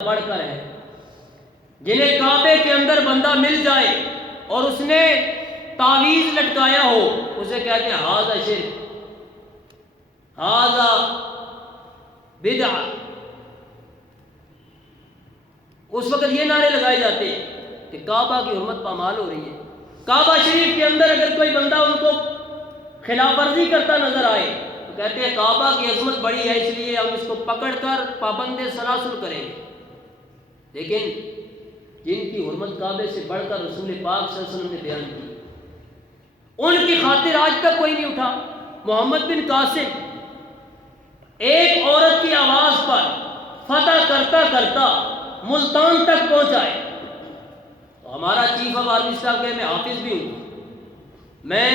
پڑھ کر ہے، جنہیں کعبے کے اندر بندہ مل جائے اور اس نے تعویذ لٹکایا ہو، اسے کہتے ہیں ھذا شرک، ھذا بدعہ۔ اس وقت یہ نعرے لگائے جاتے ہیں کہ کعبہ کی حرمت پامال ہو رہی ہے۔ کعبہ شریف کے اندر اگر کوئی بندہ ان کو خلاف ورزی کرتا نظر آئے تو کہتے ہیں کعبہ کی عظمت بڑی ہے، اس لیے ہم اس کو پکڑ کر پابند سلاسل کریں گے۔ لیکن جن کی حرمت کعبے سے بڑھ کر رسول پاک صلی اللہ علیہ وسلم نے بیان کی، ان کی خاطر آج تک کوئی نہیں اٹھا۔ محمد بن قاسم ایک عورت کی آواز پر فتح کرتا کرتا ملتان تک پہنچائے تو ہمارا چیف آف آرمی صاحب کہ میں حافظ بھی ہوں، میں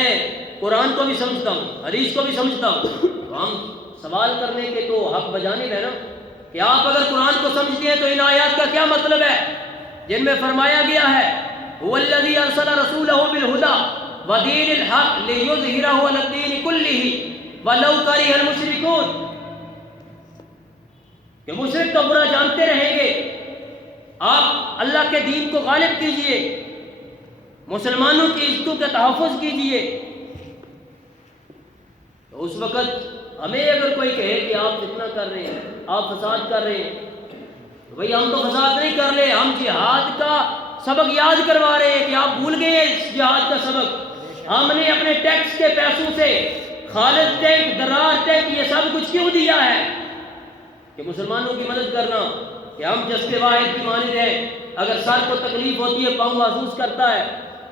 قرآن کو بھی سمجھتا ہوں، حدیث کو بھی سمجھتا ہوں، تو ہم سوال کرنے کے تو حق بجانب ہے نا کہ آپ اگر قرآن کو سمجھتے ہیں تو ان آیات کا کیا مطلب ہے جن میں فرمایا گیا ہے هو الذی ارسل رسولہ بالہدی ودین الحق لیظہرہ علی الدین کلہ ولو کرہ المشرکون، کہ مشرک تو برا جانتے رہیں گے، آپ اللہ کے دین کو غالب کیجئے، مسلمانوں کی عزتوں کا تحفظ کیجئے۔ تو اس وقت ہمیں اگر کوئی کہے کہ آپ فتنہ کر رہے ہیں، آپ فساد کر رہے ہیں، بھئی ہم تو فساد نہیں کر رہے، ہم جہاد کا سبق یاد کروا رہے ہیں کہ آپ بھول گئے اس جہاد کا سبق۔ ہم نے اپنے ٹیکس کے پیسوں سے خالد ٹینک، درار ٹینک، یہ سب کچھ کیوں دیا ہے؟ کہ مسلمانوں کی مدد کرنا، کہ ہم جستے واحد کی مانند ہیں، اگر سر کو تکلیف ہوتی ہے، پاؤں محسوس کرتا ہے،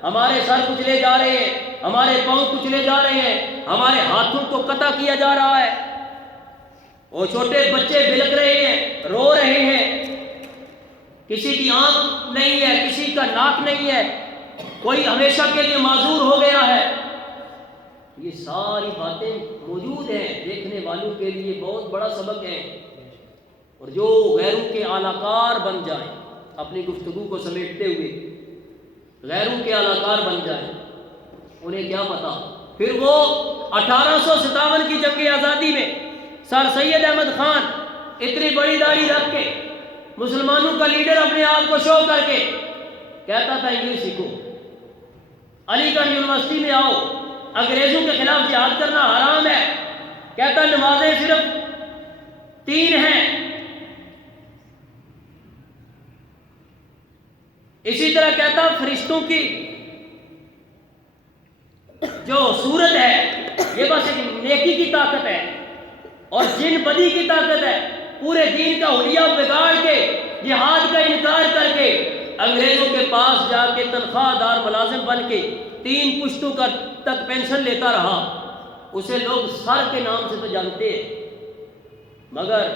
ہمارے سر کچلے جا رہے ہیں، ہمارے پاؤں کچلے جا رہے ہیں، ہمارے ہاتھوں کو قطع کیا جا رہا ہے، وہ چھوٹے بچے بلک رہے ہیں، رو رہے ہیں، کسی کی آنکھ نہیں ہے، کسی کا ناک نہیں ہے، کوئی ہمیشہ کے لیے معذور ہو گیا ہے۔ یہ ساری باتیں موجود ہیں، دیکھنے والوں کے لیے بہت بڑا سبق ہے۔ اور جو غیروں کے اعلی کار بن جائیں، اپنی گفتگو کو سمیٹتے ہوئے غیروں کے اعلی کار بن جائیں، انہیں کیا پتا پھر وہ 1857 کی جنگ آزادی میں سر سید احمد خان اتنی بڑی داڑھی رکھ کے مسلمانوں کا لیڈر اپنے آپ کو شو کر کے کہتا تھا انگلش سیکھو، علی گڑھ یونیورسٹی میں آؤ، انگریزوں کے خلاف جہاد کرنا حرام ہے، کہتا نمازیں صرف 3 ہیں۔ اسی طرح کہتا فرشتوں کی جو صورت ہے یہ بس ایک نیکی کی طاقت ہے اور جن بدی کی طاقت ہے، پورے دین کا حلیہ بگاڑ کے جہاد کا انکار کر کے انگریزوں کے پاس جا کے تنخواہ دار ملازم بن کے 3 پشتوں کا تک پینشن لیتا رہا، اسے لوگ سر کے نام سے تو جانتے ہیں، مگر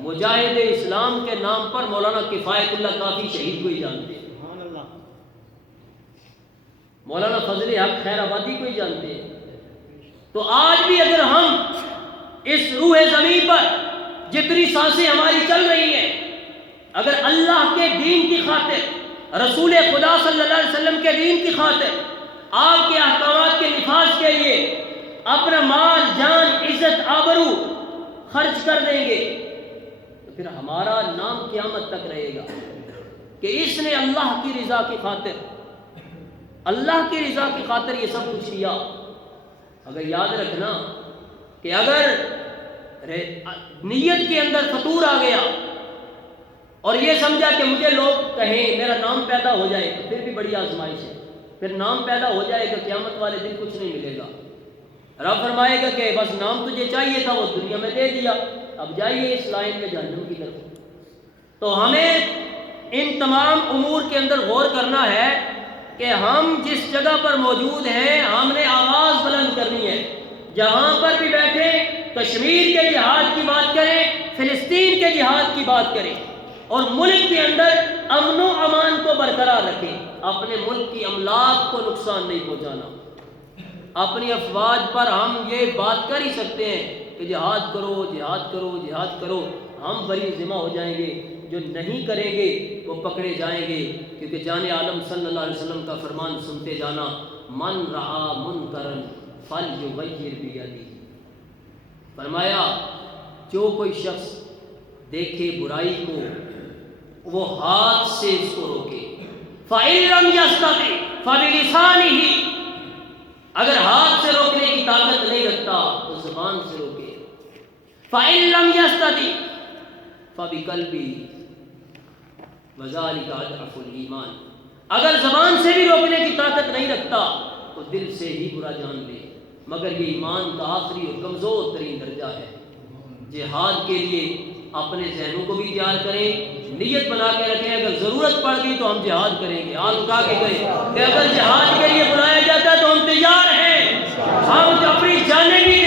مجاہد اسلام کے نام پر مولانا کفایت اللہ کافی شہید کو ہی جانتے ہیں، مولانا فضل حق خیر آبادی کو ہی جانتے ہیں۔ تو آج بھی اگر ہم اس روح زمین پر جتنی سانسیں ہماری چل رہی ہیں، اگر اللہ کے دین کی خاطر، رسول خدا صلی اللہ علیہ وسلم کے دین کی خاطر، آپ کے احکامات کے نفاذ کے لیے اپنا مال، جان، عزت، آبرو خرچ کر دیں گے تو پھر ہمارا نام قیامت تک رہے گا کہ اس نے اللہ کی رضا کی خاطر، اللہ کی رضا کی خاطر یہ سب کچھ کیا۔ اگر یاد رکھنا کہ اگر نیت کے اندر فطور آ گیا اور یہ سمجھا کہ مجھے لوگ کہیں، میرا نام پیدا ہو جائے، تو پھر بھی بڑی آزمائش ہے، پھر نام پیدا ہو جائے گا، قیامت والے دن کچھ نہیں ملے گا۔ رب فرمائے گا کہ بس نام تجھے چاہیے تھا، وہ دنیا میں دے دیا، اب جائیے اس لائن میں جہنم کی طرف۔ تو ہمیں ان تمام امور کے اندر غور کرنا ہے کہ ہم جس جگہ پر موجود ہیں ہم نے آواز بلند کرنی ہے، جہاں پر بھی بیٹھے کشمیر کے جہاد کی بات کریں، فلسطین کے جہاد کی بات کریں، اور ملک کے اندر امن و امان کو برقرار رکھیں، اپنے ملک کی املاک کو نقصان نہیں پہنچانا۔ اپنی افواج پر ہم یہ بات کر ہی سکتے ہیں کہ جہاد کرو، جہاد کرو، جہاد کرو، ہم بری ذمہ ہو جائیں گے، جو نہیں کریں گے وہ پکڑے جائیں گے، کیونکہ جان عالم صلی اللہ علیہ وسلم کا فرمان سنتے جانا، من رعا منکرا فلیغیر بیدہ، فرمایا جو کوئی شخص دیکھے برائی کو وہ ہاتھ سے اس کو روکے۔ فَإِن لَّمْ يَسْتَطِعْ فَبِلِسَانِهِ، اگر ہاتھ سے روکنے کی طاقت نہیں رکھتا تو زبان سے روکے۔ فَإِن لَّمْ يَسْتَطِعْ فَبِقَلْبِهِ وَذَلِكَ أَضْعَفُ الْإِيمَانِ، اگر زبان سے بھی روکنے کی طاقت نہیں رکھتا تو دل سے ہی برا جان لے، مگر یہ ایمان کا آخری اور کمزور ترین درجہ ہے۔ جہاد کے لیے اپنے ذہنوں کو بھی تیار کریں، نیت بنا کے رکھیں، اگر ضرورت پڑ گئی تو ہم جہاد کریں گے، ہاتھ اٹھا کے کریں کہ اگر جہاد کے لیے بلایا جاتا ہے تو ہم تیار ہیں، ہم اپنی جانیں بھی